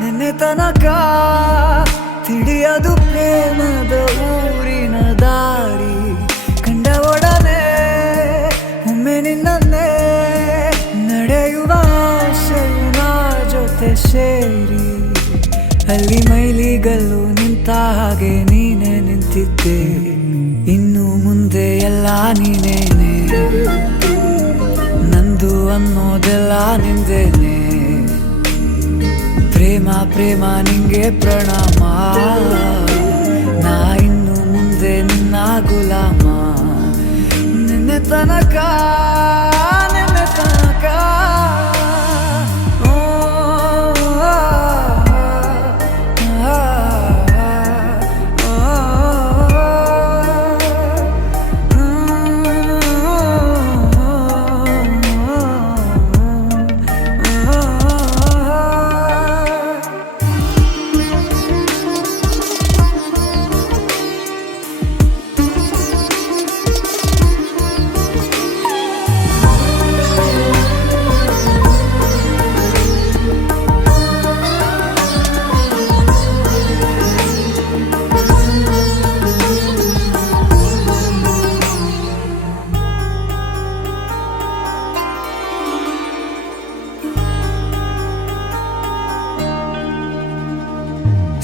ನಿನ್ನೆ ತನಕ ತಿಳಿಯದು ಪ್ರೇಮದ ಊರಿನ ದಾರಿ. ಕಂಡ ಒಡನೆ ಒಮ್ಮೆ ನಿನ್ನೇ ನಡೆಯುವ ಆಸೆಯ ಜೊತೆ ಸೇರಿ, ಅಲ್ಲಿ ಮೈಲಿಗಲ್ಲು ನಿಂತ ಹಾಗೆ ನೀನೆ ನಿಂತಿದ್ದೆ. ಇನ್ನು ಮುಂದೆ ಎಲ್ಲ ನೀನೇನೆ, ನಂದು ಅನ್ನೋದೆಲ್ಲ ನಿಂದೇನೆ. ಪ್ರೇಮ ಪ್ರೇಮ ನಿಂಗೆ ಪ್ರಣಾಮ, ನಾ ಇನ್ನು ಮುಂದೆ ನಿನ್ನ ಗುಲಾಮ. ನಿನ್ನೆ ತನಕ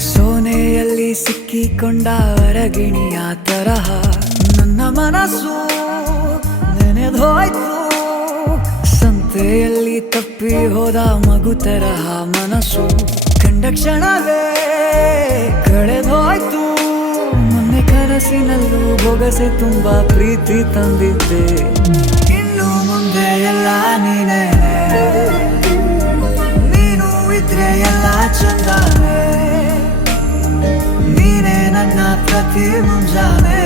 ಸೋನೆಯಲ್ಲಿ ಸಿಕ್ಕಿಕೊಂಡ ಅರಗಿಣಿಯ ತರಹ ನನ್ನ ಮನಸ್ಸು ನೆನೆದೋಯ್ತು. ಸಂತೆಯಲ್ಲಿ ತಪ್ಪಿ ಹೋದ ಮಗು ತರಹ ಮನಸ್ಸು ಕಂಡ ಕ್ಷಣವೇ ಕಳೆದೋಯ್ತು. ಮೊನ್ನೆ ಕನಸಿನಲ್ಲೂ ಬೊಗಸೆ ತುಂಬಾ ಪ್ರೀತಿ ತಂದಿದ್ದೆ. ಇನ್ನು ಮುಂದೆ ಎಲ್ಲ ನೀನೇ, ನೀನು ಇದ್ರೆ ಎಲ್ಲ ಚಂದಾನೆ. ನೀನೇ ನನ್ನ ಪ್ರತಿ ಮುಂಜಾನೆ.